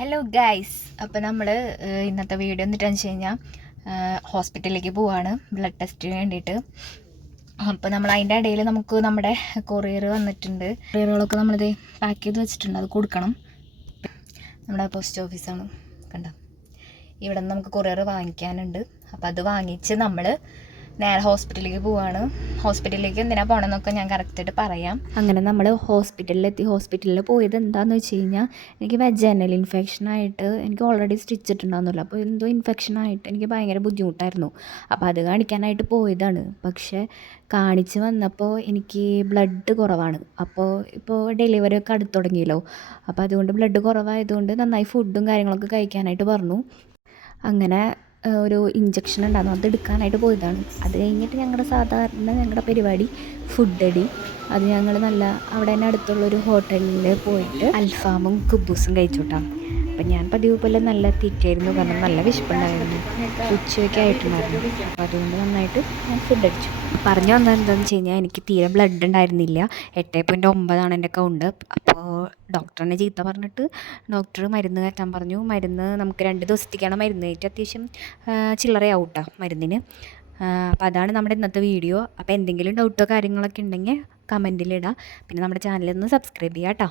Hello guys അപ്പോൾ നമ്മൾ ഇന്നത്തെ വീഡിയോ എന്നിട്ടാന്ന് വെച്ച് കഴിഞ്ഞാൽ ഹോസ്പിറ്റലിലേക്ക് പോവാണ് ബ്ലഡ് ടെസ്റ്റിന് വേണ്ടിയിട്ട് അപ്പോൾ നമ്മൾ അതിന്റെ ഇടയിൽ നമുക്ക് നമ്മുടെ കൊറിയർ വന്നിട്ടുണ്ട്. കൊറിയറുകളൊക്കെ നമ്മളിത് പാക്ക് ചെയ്ത് വെച്ചിട്ടുണ്ട് അത് കൊടുക്കണം. നമ്മുടെ പോസ്റ്റ് ഓഫീസാണ് കണ്ടോ? ഇവിടെ നിന്ന് നമുക്ക് കൊറിയർ വാങ്ങിക്കാനുണ്ട്. അപ്പോൾ അത് വാങ്ങിച്ച് നമ്മൾ നേരെ ഹോസ്പിറ്റലിലേക്ക് പോവാണ്. ഹോസ്പിറ്റലിലേക്ക് എന്തിനാ പോണെന്നൊക്കെ ഞാൻ കറക്റ്റായിട്ട് പറയാം. അങ്ങനെ നമ്മൾ ഹോസ്പിറ്റലിലെത്തി ഹോസ്പിറ്റലിൽ പോയത് എന്താണെന്ന് വെച്ച് കഴിഞ്ഞാൽ എനിക്ക് വെജനൽ ഇൻഫെക്ഷൻ ആയിട്ട് എനിക്ക് ഓൾറെഡി സ്റ്റിച്ച് ഇട്ടുണ്ടായിരുന്നില്ല അപ്പോൾ എന്തോ ഇൻഫെക്ഷൻ ആയിട്ട് എനിക്ക് ഭയങ്കര ബുദ്ധിമുട്ടായിരുന്നു. അപ്പോൾ അത് കാണിക്കാനായിട്ട് പോയതാണ്. പക്ഷേ കാണിച്ച് വന്നപ്പോൾ എനിക്ക് ബ്ലഡ് കുറവാണ്. അപ്പോൾ ഇപ്പോൾ ഡെലിവറി ഒക്കെ അടുത്ത് തുടങ്ങിയല്ലോ. അപ്പോൾ അതുകൊണ്ട് ബ്ലഡ് കുറവായതുകൊണ്ട് നന്നായി ഫുഡും കാര്യങ്ങളൊക്കെ കഴിക്കാനായിട്ട് പറഞ്ഞു. അങ്ങനെ ഒരു ഇഞ്ചക്ഷൻ ഉണ്ടായിരുന്നു. അത് എടുക്കാനായിട്ട് പോയതാണ്. അത് കഴിഞ്ഞിട്ട് ഞങ്ങളുടെ സാധാരണ ഞങ്ങളുടെ പരിപാടി ഫുഡ് അടി. അത് ഞങ്ങൾ നല്ല അവിടെ തന്നെ അടുത്തുള്ളൊരു ഹോട്ടലിൽ പോയിട്ട് അൽഫാമും കുബൂസും കഴിച്ചോട്ടാം. അപ്പം ഞാൻ പതിവ് പോലെ നല്ല തീറ്റയായിരുന്നു. കാരണം നല്ല വിശപ്പുണ്ടായിരുന്നു. ഉച്ചയൊക്കെ ആയിട്ടുണ്ടായിരുന്നു. അപ്പോൾ അതുകൊണ്ട് നന്നായിട്ട് ഞാൻ ഫുഡ് അടിച്ചു. പറഞ്ഞു വന്നത് എന്താണെന്ന് വെച്ച് കഴിഞ്ഞാൽ എനിക്ക് തീരെ ബ്ലഡ് ഉണ്ടായിരുന്നില്ല. എട്ട് പോയിന്റ് ഒമ്പതാണ് എന്റെ കൗണ്ട് അപ്പോൾ ഡോക്ടറിനെ ചീത്ത പറഞ്ഞിട്ട് ഡോക്ടർ മരുന്ന് കയറ്റാൻ പറഞ്ഞു. മരുന്ന് നമുക്ക് രണ്ട് ദിവസത്തേക്കാണ് മരുന്ന് കയറ്റി അത്യാവശ്യം ആ, ചില്ലറയാവും മരുന്നിന്. അപ്പോൾ അതാണ് നമ്മുടെ ഇന്നത്തെ വീഡിയോ. അപ്പോൾ എന്തെങ്കിലും ഡൗട്ടോ കാര്യങ്ങളൊക്കെ ഉണ്ടെങ്കിൽ കമന്റിലിടാം പിന്നെ നമ്മുടെ ചാനലൊന്ന് സബ്സ്ക്രൈബ് ചെയ്യാം കേട്ടോ